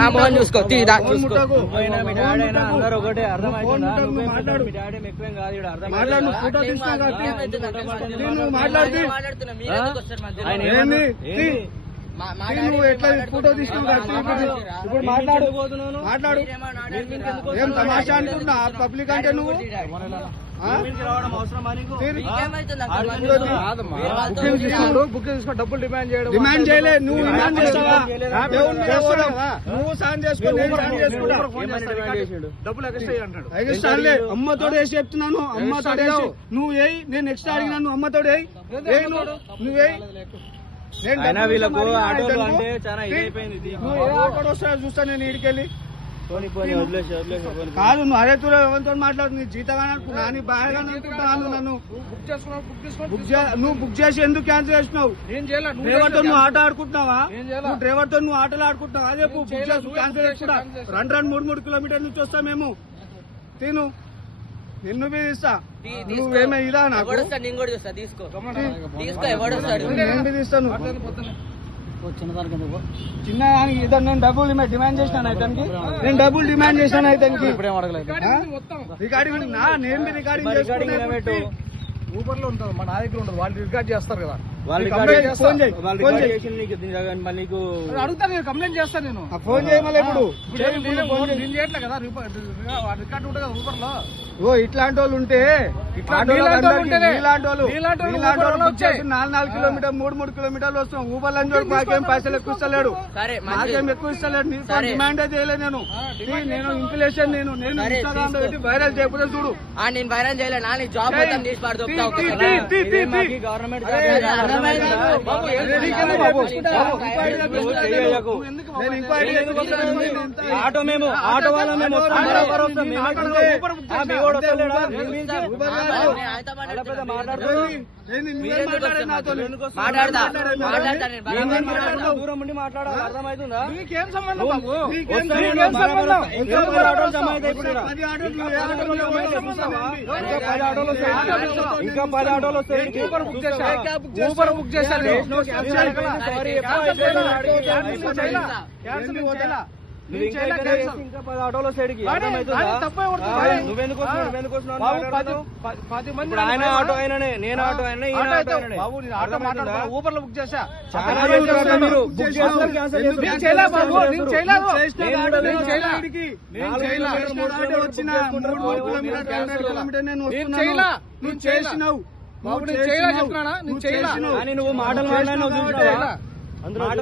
నా మోహన్ చూసుకో అందరూ ఒకటే నువ్వు ఎట్లా ఫోటో తీసుకున్నావు ఇప్పుడు మాట్లాడు ఏం తమాషా అనుకుంటున్నా పబ్లిక్ అంటే నువ్వు బుకింగ్ తీసుకో డబ్బులు డిమాండ్ చేయలే నువ్వు డిమాండ్ చేస్తావా నువ్వు సాయం చేసుకో డబ్బులు ఎక్స్ట్రా అమ్మతోడు వేసి చెప్తున్నాను అమ్మతోడు వేసి నువ్వు వేయి నేను ఎక్స్ట్రా అడిగినాను అమ్మతోడు వేయి నువ్వేయి చూస్తా నేను ఇడికెళ్ళి కాదు నువ్వు అరే తూర ఎవరితో మాట్లాడు నీ జీతగానే అనుకున్నా నీ బాగా అనుకుంటున్నాను నన్ను నువ్వు బుక్ చేసి ఎందుకు క్యాన్సిల్ చేసినావు డ్రైవర్ తో నువ్వు ఆట ఆడుకుంటున్నావా నువ్వు డ్రైవర్ తో నువ్వు ఆటలు ఆడుకుంటున్నావు అదే బుక్ చేసి క్యాన్సిల్ చేసుకుంటా 2-3 కిలోమీటర్ల నుంచి వస్తా మేము తిను నిన్ను బీదిస్తా నువ్వేమే ఇదా నాకు చిన్నదానికి ఇద్దరు నేను డబ్బులు డిమాండ్ చేసినాను అతనికి నేను డబ్బులు డిమాండ్ చేశాను అతనికి రికార్డింగ్ నేను రికార్డింగ్ చేసుకునే ఊబర్ లో ఉంటుంది మా నా దగ్గర ఉంటుంది వాళ్ళు రికార్డ్ చేస్తారు కదా అడుగుతా నేను కంప్లైంట్ చేస్తాను నేను ఫోన్ చేయమని ఇప్పుడు చేయట్లే కదా రికార్డు ఉంటుంది కదా ఊబర్ లో ఇట్లాంటి వాళ్ళు ఉంటే ఇలాంటి వాళ్ళు 4 కిలోమీటర్ 3 కిలోమీటర్లు వస్తున్నాం ఊబర్ అని చూడు మాకేం పైసలు ఎక్కువ ఇస్తలేడు మాకేం ఎక్కువ ఇస్తలేడు నీకు డిమాండ్ చేయలేదు నేను ఇన్ఫ్లేషన్ నేను ఇన్స్టాగ్రామ్ లో పెట్టి వైరల్ చేయకపోతే చూడు నేను వైరల్ చేయలేదు జాబ్ గవర్నమెంట్ ఆటో మేము ఆటో వాళ్ళ మేము దూరం ఉండి మాట్లాడాలి అర్థమవుతుందా నీకేం సంబంధం ఇంకా 10 ఆటోలు వస్తాయి ఊబర్ బుక్ చేశాను ఇంకా 10 ఆటోలు సైడ్కి నువ్వెందుకు ఆయన ఆటో అయిననే నేను ఆటో అయినా ఊబర్ లో బుక్ చేశా మీరు బుక్ చేసినావు నువ్వు మాటలు